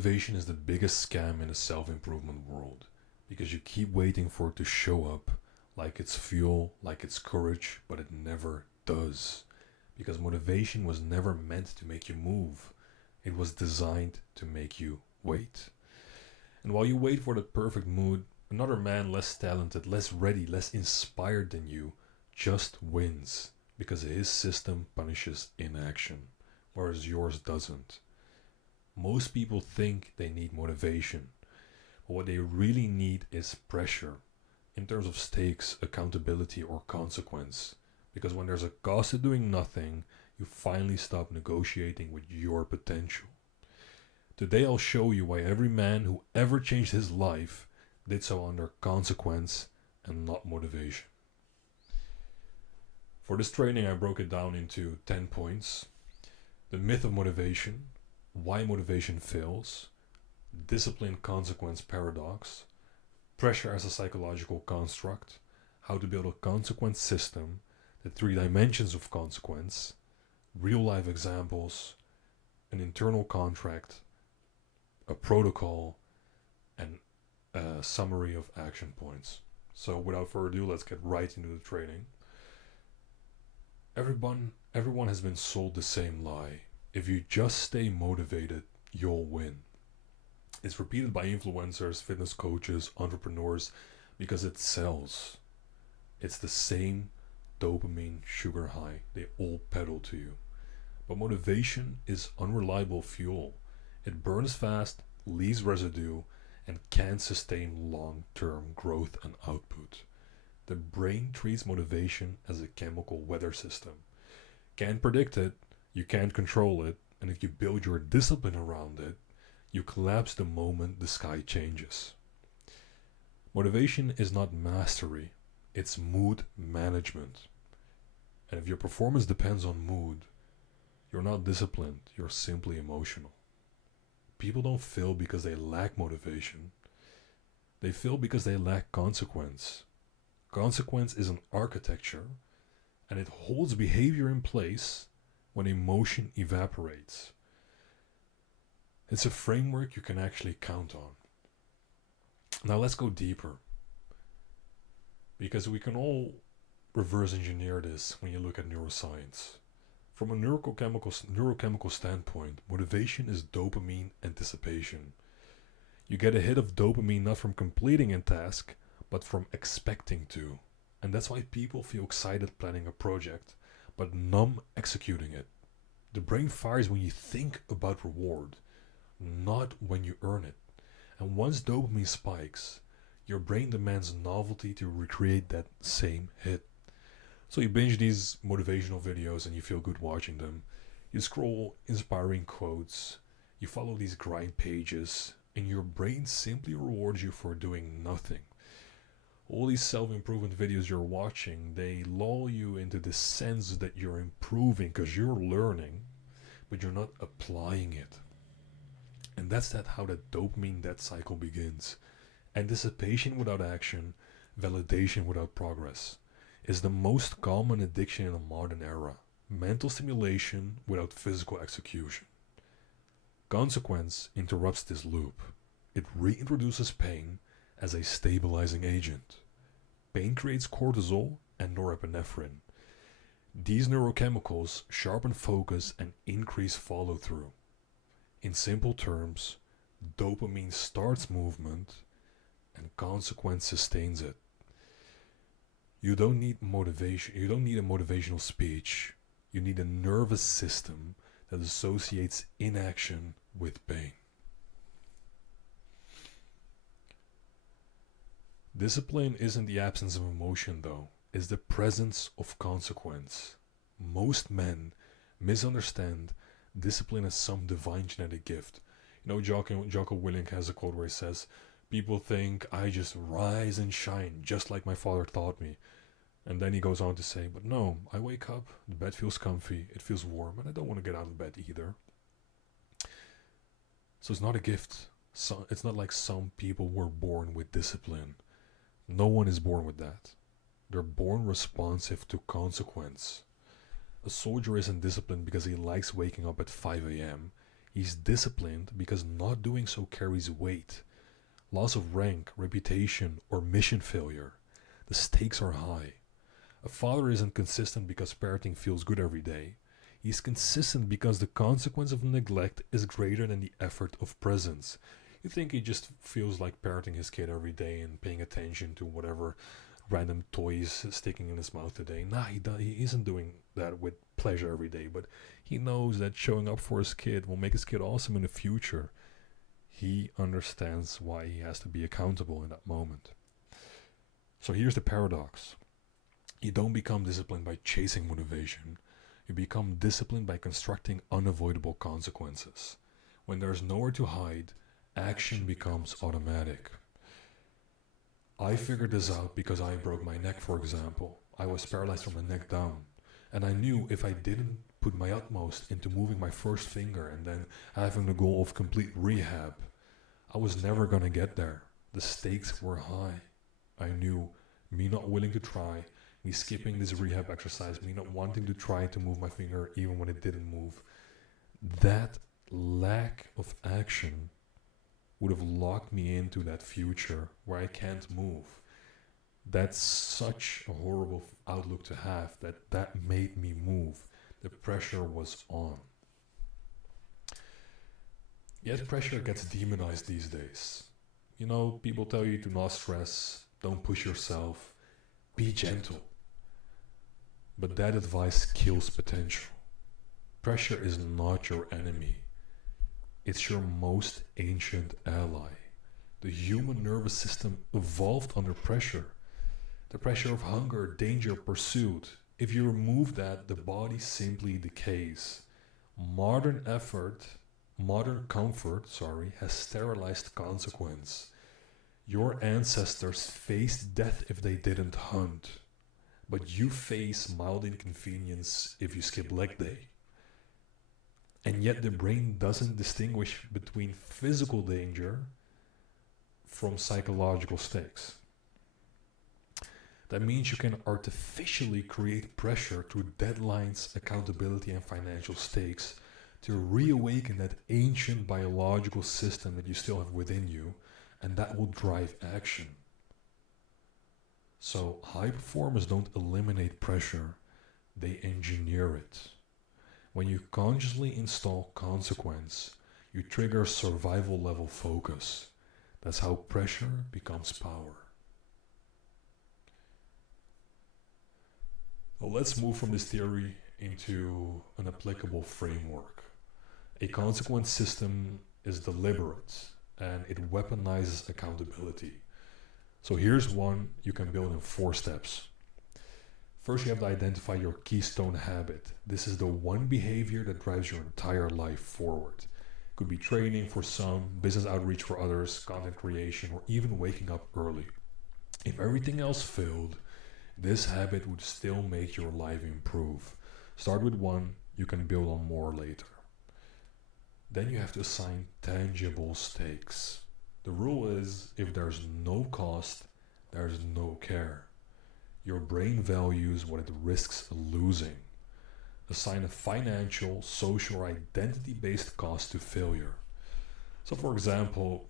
Motivation is the biggest scam in the self-improvement world because you keep waiting for it to show up like it's fuel, like it's courage, but it never does. Because motivation was never meant to make you move, it was designed to make you wait. And while you wait for the perfect mood, another man less talented, less ready, less inspired than you just wins because his system punishes inaction, whereas yours doesn't. Most people think they need motivation, but what they really need is pressure in terms of stakes, accountability, or consequence. Because when there's a cost to doing nothing, you finally stop negotiating with your potential. Today I'll show you why every man who ever changed his life did so under consequence and not motivation. For this training I broke it down into 10 points. The myth of motivation, why motivation fails, discipline consequence paradox, pressure as a psychological construct, how to build a consequence system, the 3 dimensions of consequence, real life examples, an internal contract, a protocol, and a summary of action points. So without further ado, let's get right into the training. Everyone has been sold the same lie. If you just stay motivated, you'll win. It's repeated by influencers, fitness coaches, entrepreneurs because it sells. It's the same dopamine sugar high they all peddle to you. But motivation is unreliable fuel. It burns fast, leaves residue, and can't sustain long-term growth and output. The brain treats motivation as a chemical weather system. Can't predict it, you can't control it, and if you build your discipline around it, you collapse the moment the sky changes. Motivation is not mastery, it's mood management. And if your performance depends on mood, you're not disciplined, you're simply emotional. People don't fail because they lack motivation. They fail because they lack consequence. Consequence is an architecture, and it holds behavior in place when emotion evaporates. It's a framework you can actually count on. Now let's go deeper, because we can all reverse engineer this when you look at neuroscience. From a neurochemical standpoint, motivation is dopamine anticipation. You get a hit of dopamine not from completing a task, but from expecting to. And that's why people feel excited planning a project, but numb executing it. The brain fires when you think about reward, not when you earn it. And once dopamine spikes, your brain demands novelty to recreate that same hit. So you binge these motivational videos and you feel good watching them. You scroll inspiring quotes, you follow these grind pages, and your brain simply rewards you for doing nothing. All these self-improvement videos you're watching, they lull you into the sense that you're improving because you're learning, but you're not applying it. And that's how that dopamine debt cycle begins. Anticipation without action, validation without progress, is the most common addiction in the modern era. Mental stimulation without physical execution. Consequence interrupts this loop. It reintroduces pain as a stabilizing agent. Pain creates cortisol and norepinephrine. These neurochemicals sharpen focus and increase follow-through. In simple terms, dopamine starts movement and consequence sustains it. You don't need motivation. You don't need a motivational speech. You need a nervous system that associates inaction with pain. Discipline isn't the absence of emotion, though. It's the presence of consequence. Most men misunderstand discipline as some divine genetic gift. You know, Jocko Willink has a quote where he says, "People think I just rise and shine, just like my father taught me." And then he goes on to say, "But no, I wake up, the bed feels comfy, it feels warm, and I don't want to get out of bed either." So it's not a gift. So it's not like some people were born with discipline. No one is born with that. They're born responsive to consequence. A soldier isn't disciplined because he likes waking up at 5 a.m. He's disciplined because not doing so carries weight. Loss of rank, reputation, or mission failure. The stakes are high. A father isn't consistent because parenting feels good every day. He's consistent because the consequence of neglect is greater than the effort of presence. You think he just feels like parenting his kid every day and paying attention to whatever random toys sticking in his mouth today. Nah, he isn't doing that with pleasure every day, but he knows that showing up for his kid will make his kid awesome in the future. He understands why he has to be accountable in that moment. So here's the paradox. You don't become disciplined by chasing motivation. You become disciplined by constructing unavoidable consequences. When there's nowhere to hide, action becomes automatic. I figured this out because I broke my neck, for example. I was paralyzed from the neck down. And I knew if I didn't put my utmost into moving my first finger and then having the goal of complete rehab, I was never going to get there. The stakes were high. I knew me not willing to try, me skipping this rehab exercise, me not wanting to try to move my finger even when it didn't move. That lack of action would have locked me into that future where I can't move. That's such a horrible outlook to have that made me move. The pressure was on. Yet pressure gets demonized these days. You know, people tell you to not stress, don't push yourself, be gentle. But that advice kills potential. Pressure is not your enemy. It's your most ancient ally. The human nervous system evolved under pressure. The pressure of hunger, danger, pursuit. If you remove that, the body simply decays. Modern comfort, has sterilized consequence. Your ancestors faced death if they didn't hunt. But you face mild inconvenience if you skip leg day. And yet the brain doesn't distinguish between physical danger from psychological stakes. That means you can artificially create pressure through deadlines, accountability, and financial stakes to reawaken that ancient biological system that you still have within you, and that will drive action. So high performers don't eliminate pressure, they engineer it. When you consciously install consequence, you trigger survival level focus. That's how pressure becomes power. Well, let's move from this theory into an applicable framework. A consequence system is deliberate and it weaponizes accountability. So here's one you can build in 4 steps. First, you have to identify your keystone habit. This is the one behavior that drives your entire life forward. It could be training for some, business outreach for others, content creation, or even waking up early. If everything else failed, this habit would still make your life improve. Start with one, you can build on more later. Then you have to assign tangible stakes. The rule is, if there's no cost, there's no care. Your brain values what it risks losing. Assign a financial, social, or identity-based cost to failure. So for example,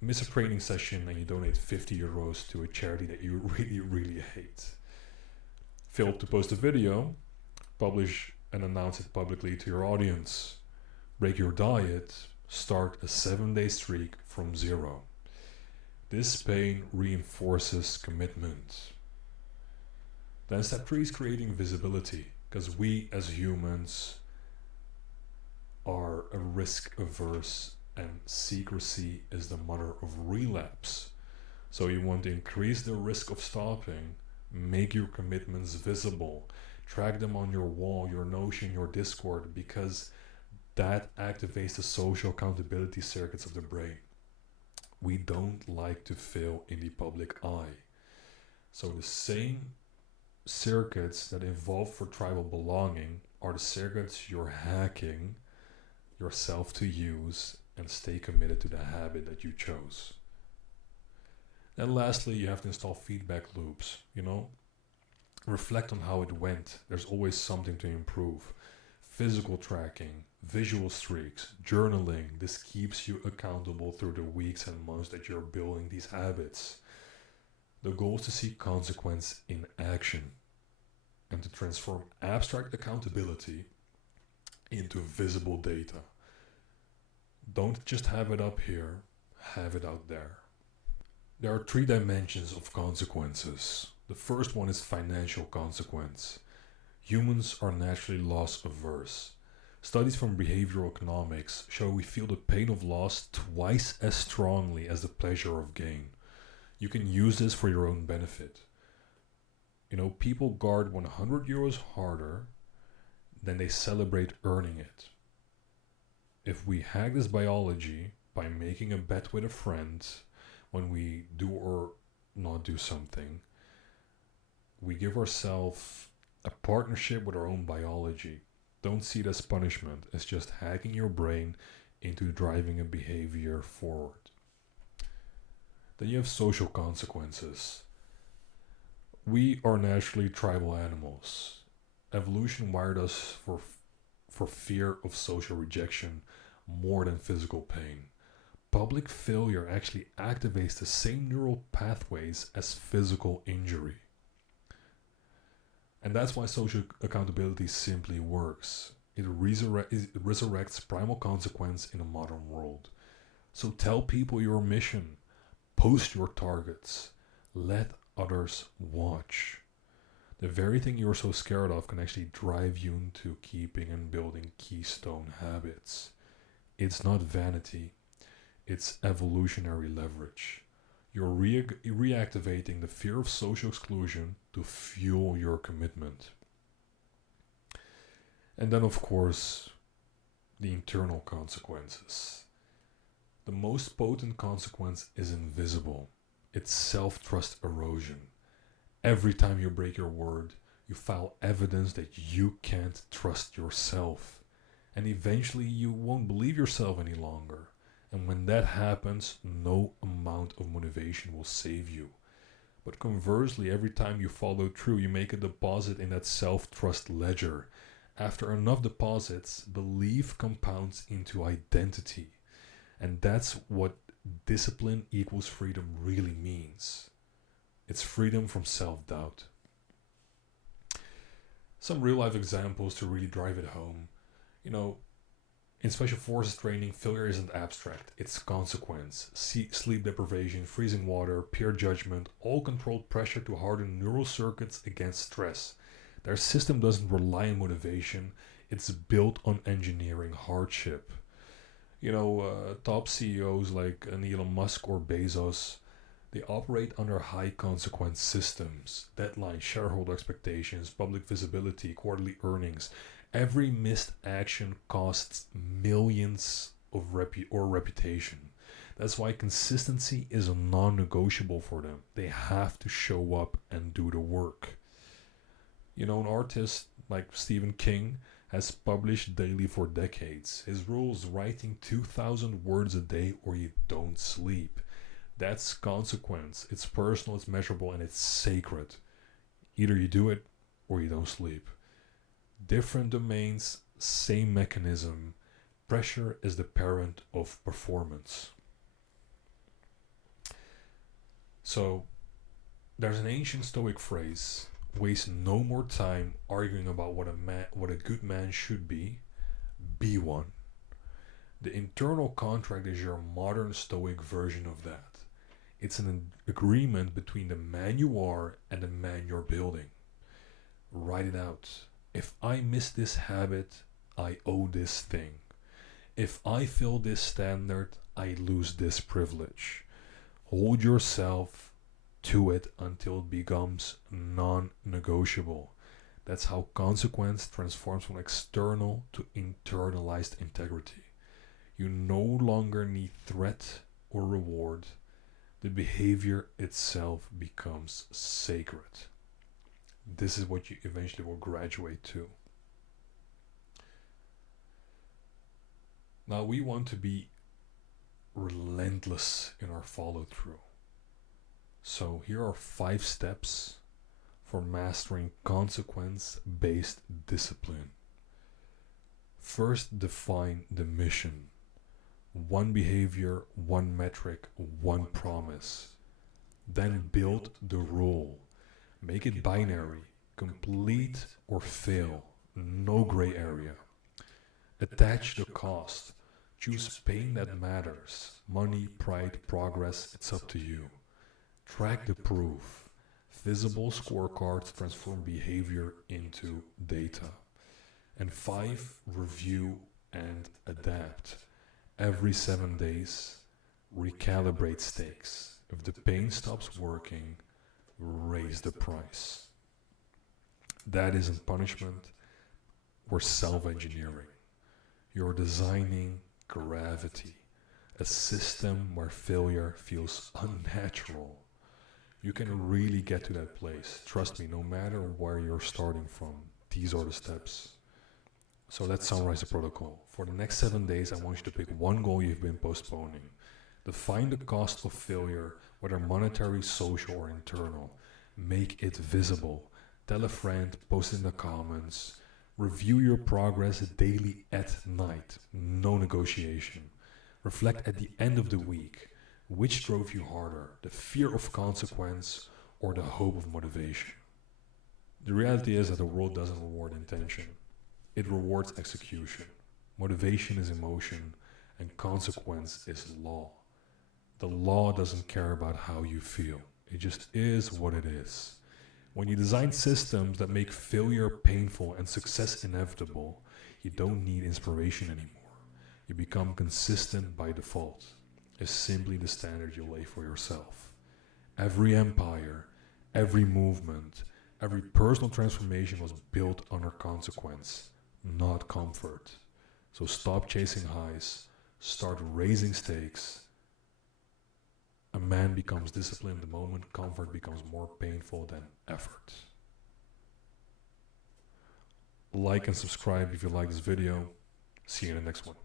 miss a training session and you donate 50 euros to a charity that you really, really hate. Fail to post a video, publish and announce it publicly to your audience. Break your diet, start a 7-day streak from 0. This pain reinforces commitment. Then step 3 is creating visibility, because we as humans are risk averse and secrecy is the mother of relapse. So you want to increase the risk of stopping, make your commitments visible, track them on your wall, your Notion, your Discord, because that activates the social accountability circuits of the brain. We don't like to fail in the public eye. So the same circuits that evolve for tribal belonging are the circuits you're hacking yourself to use and stay committed to the habit that you chose. And lastly, you have to install feedback loops. Reflect on how it went. There's always something to improve. Physical tracking, Visual streaks, journaling, this keeps you accountable through the weeks and months that you're building these habits. The goal is to see consequence in action and to transform abstract accountability into visible data. Don't just have it up here, have it out there. There are three dimensions of consequences. The first one is financial consequence. Humans are naturally loss averse. Studies from behavioral economics show we feel the pain of loss twice as strongly as the pleasure of gain. You can use this for your own benefit. People guard 100 euros harder than they celebrate earning it. If we hack this biology by making a bet with a friend when we do or not do something, we give ourselves a partnership with our own biology. Don't see it as punishment, it's just hacking your brain into driving a behavior forward. Then you have social consequences. We are naturally tribal animals. Evolution wired us for fear of social rejection more than physical pain. Public failure actually activates the same neural pathways as physical injury. And that's why social accountability simply works. It resurrects primal consequence in a modern world. So tell people your mission, post your targets, let others watch. The very thing you're so scared of can actually drive you into keeping and building keystone habits. It's not vanity, it's evolutionary leverage. You're reactivating the fear of social exclusion to fuel your commitment. And then, of course, the internal consequences. The most potent consequence is invisible. It's self-trust erosion. Every time you break your word, you file evidence that you can't trust yourself. And eventually you won't believe yourself any longer. And when that happens, no amount of motivation will save you. But conversely, every time you follow through, you make a deposit in that self-trust ledger. After enough deposits, belief compounds into identity. And that's what discipline equals freedom really means. It's freedom from self-doubt. Some real-life examples to really drive it home. In special forces training, failure isn't abstract, it's consequence. Sleep deprivation, freezing water, peer judgment, all controlled pressure to harden neural circuits against stress. Their system doesn't rely on motivation, it's built on engineering hardship. Top CEOs like Elon Musk or Bezos, they operate under high consequence systems, deadlines, shareholder expectations, public visibility, quarterly earnings. Every missed action costs millions of reputation. That's why consistency is a non-negotiable for them. They have to show up and do the work. An artist like Stephen King has published daily for decades. His rule is writing 2,000 words a day or you don't sleep. That's consequence. It's personal, it's measurable, and it's sacred. Either you do it or you don't sleep. Different domains, same mechanism. Pressure is the parent of performance. So, there's an ancient Stoic phrase: waste no more time arguing about what a good man should be one. The internal contract is your modern Stoic version of that. It's an agreement between the man you are and the man you're building. Write it out. If I miss this habit, I owe this thing. If I fill this standard, I lose this privilege. Hold yourself to it until it becomes non-negotiable. That's how consequence transforms from external to internalized integrity. You no longer need threat or reward. The behavior itself becomes sacred. This is what you eventually will graduate to. Now we want to be relentless in our follow through. So here are 5 steps for mastering consequence-based discipline. First, define the mission. One behavior, one metric, one promise. Then build the rule. Make it binary, complete or fail, no gray area. Attach the cost. Choose pain that matters. Money, pride, progress, it's up to you. Track the proof. Visible scorecards transform behavior into data. And 5, review and adapt. Every 7 days, recalibrate stakes. If the pain stops working, raise the price. That isn't punishment, we're self-engineering. You're designing gravity, a system where failure feels unnatural. You can really get to that place. Trust me, no matter where you're starting from, these are the steps. So let's summarize the protocol. For the next 7 days, I want you to pick one goal you've been postponing. Define the cost of failure, whether monetary, social, or internal. Make it visible. Tell a friend, post in the comments. Review your progress daily at night. No negotiation. Reflect at the end of the week. Which drove you harder, the fear of consequence or the hope of motivation? The reality is that the world doesn't reward intention. It rewards execution. Motivation is emotion, and consequence is law. The law doesn't care about how you feel. It just is what it is. When you design systems that make failure painful and success inevitable, you don't need inspiration anymore. You become consistent by default. It's simply the standard you lay for yourself. Every empire, every movement, every personal transformation was built under consequence, not comfort. So stop chasing highs, start raising stakes. A man becomes disciplined the moment comfort becomes more painful than effort. Like and subscribe if you like this video. See you in the next one.